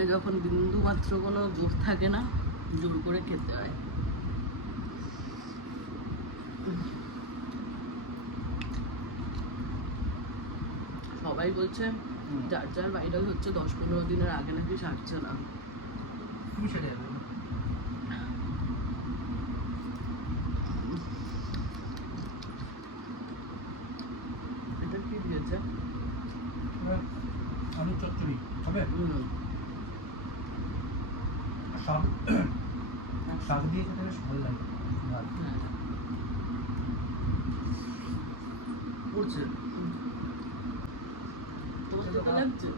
শরীরে যখন বিন্দু মাত্র কোনো জোর থাকে না, জোর করে খেতে হয়। সবাই বলছে যার যার ভাইরাল হচ্ছে 10-15 দিনের আগে নাকি সারছে না। এটা কি দিয়েছে? আলু চচ্চড়ি হবে। শাক শাক দিয়ে খেতে বেশ ভালো লাগে। পড়ছে তোমার তো লাগছে?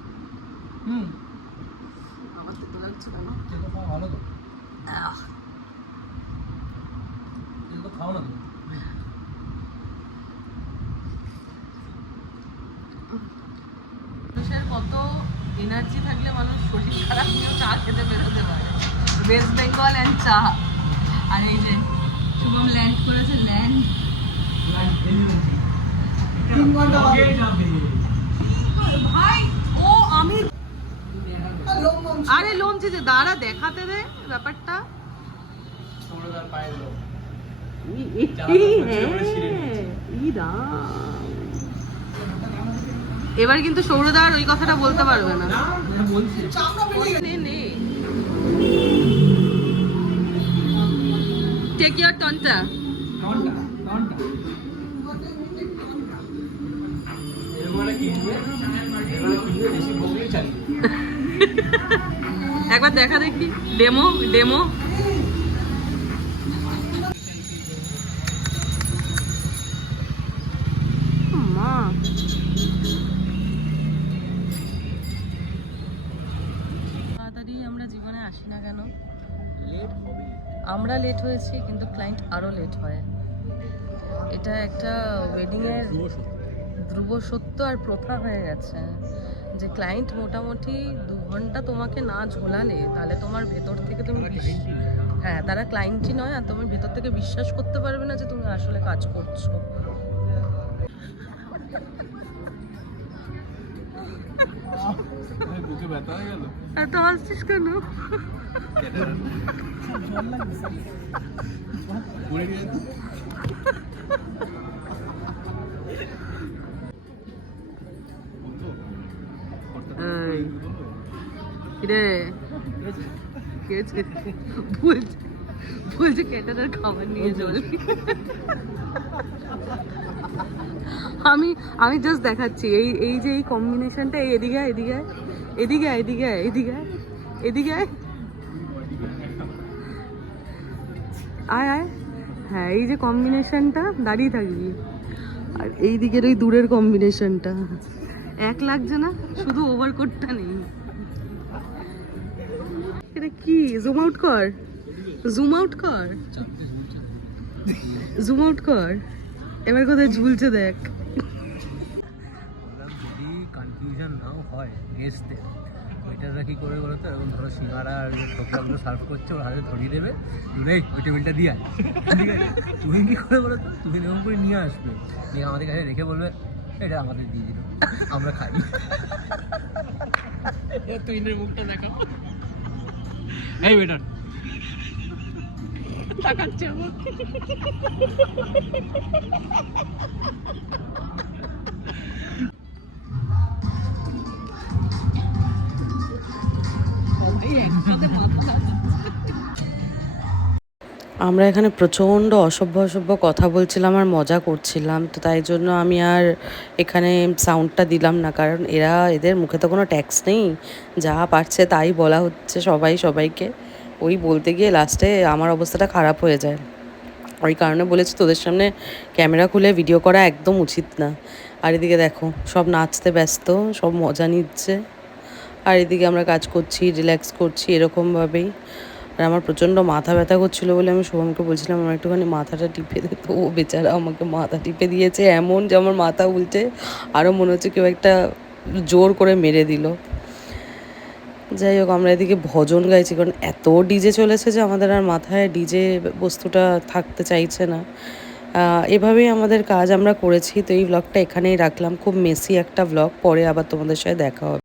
আমার তো লাগছে কেন? তেতো খাওয়া ভালো তো। তেতো খাও না তো। মানুষের কত এনার্জি থাকলে মানুষ শরীর খারাপ নিয়েও চা খেতে বেরোতে পারে। ওয়েস্ট বেঙ্গল অ্যান্ড চা। আর এই যে শুভম ল্যান্ড করেছে, ল্যান্ড 3 ঘন্টা আগে ভাই ও আমি আরে লোমছে যে দাঁড়া দেখাতে দে ব্যাপারটা। সৌরদার পায়ের লোম। এবার কিন্তু সৌরদার ওই কথাটা বলতে পারবে না। টেক ইওর টনটা। একবার দেখা দেখি ডেমো ডেমো। মা তাড়াতাড়ি আমরা জীবনে আসি না কেন, আমরা লেট হয়েছি কিন্তু ক্লায়েন্ট আরো লেট হয়। এটা একটা ওয়েডিংয়ের ধ্রুব সত্য আর প্রথা হয়ে গেছে যে ক্লায়েন্ট মোটামুটি 2 ঘন্টা তোমাকে না ঝোলালে তাহলে তোমার ভেতর থেকে তুমি হ্যাঁ তারা ক্লায়েন্টই নয়, আর তুমি ভেতর থেকে বিশ্বাস করতে পারবে না যে তুমি আসলে কাজ করছো। বুকে ব্যথা হয়ে গেল। এত হাসছিস কেন? বলছে কেটারার খাবার নিয়ে চলবি। আমি আমি জাস্ট দেখাচ্ছি এই এই যে এই কম্বিনেশনটা, এদিকে এদিকে এদিকে এদিকে এদিকে এদিকে আয় আয়। হ্যাঁ এই যে কম্বিনেশনটা দাঁড়িয়ে থাকবি, আর এই দিকের ওই দূরের কম্বিনেশনটা এক লাগছে না, শুধু ওভারকোটটা নেই। এটা কি? জুম আউট কর, জুম আউট কর, জুম আউট কর। এবার কোথায় ঝুলছে দেখ। যদি কনফিউশন নাও হয় গেস্টদের, ওইটারা কী করে বলো তো, এরকম ধরো সিঙ্গারা আর ঠোকরাগুলো সার্ভ করছে, ওর হাতে ধরিয়ে দেবে, এই ওই টেবিলটা দিয়ে আয়, ঠিক আছে? তুমি কী করে বলো তো, তুমি এরকম করে নিয়ে আসবে, নিয়ে আমাদের কাছে রেখে বলবে এটা আমাদের দিয়ে দিল, আমরা খাই। তুই মুখটা দেখা, এই বেটার তাকাচ্ছে আমার। আমরা এখানে প্রচণ্ড অসভ্য অসভ্য কথা বলছিলাম আর মজা করছিলাম, তো তাই জন্য আমি আর এখানে সাউন্ডটা দিলাম না, কারণ এদের মুখে তো কোনো ট্যাক্স নেই, যা পারছে তাই বলা হচ্ছে সবাই সবাইকে। ওই বলতে গিয়ে লাস্টে আমার অবস্থাটা খারাপ হয়ে যায়। ওই কারণে বলেছি তোদের সামনে ক্যামেরা খুলে ভিডিও করা একদম উচিত না। আর এদিকে দেখো সব নাচতে ব্যস্ত, সব মজা নিচ্ছে, আর এদিকে আমরা কাজ করছি, রিল্যাক্স করছি এরকমভাবেই। আর আমার প্রচণ্ড মাথা ব্যথা করছিলো বলে আমি শুভমকে বলছিলাম আমার একটুখানি মাথাটা টিপে দে, তো ও বেচারা আমাকে মাথা টিপে দিয়েছে এমন যে আমার মাথা উল্টে আরও মনে হচ্ছে কেউ একটা জোর করে মেরে দিল। যাই হোক আমরা এদিকে ভজন গাইছি, কারণ এত ডিজে চলেছে যে আমাদের আর মাথায় ডিজে বস্তুটা থাকতে চাইছে না। এভাবেই আমাদের কাজ আমরা করেছি। তো এই ব্লগটা এখানেই রাখলাম, খুব মেসি একটা ব্লগ, পরে আবার তোমাদের সাথে দেখা হবে।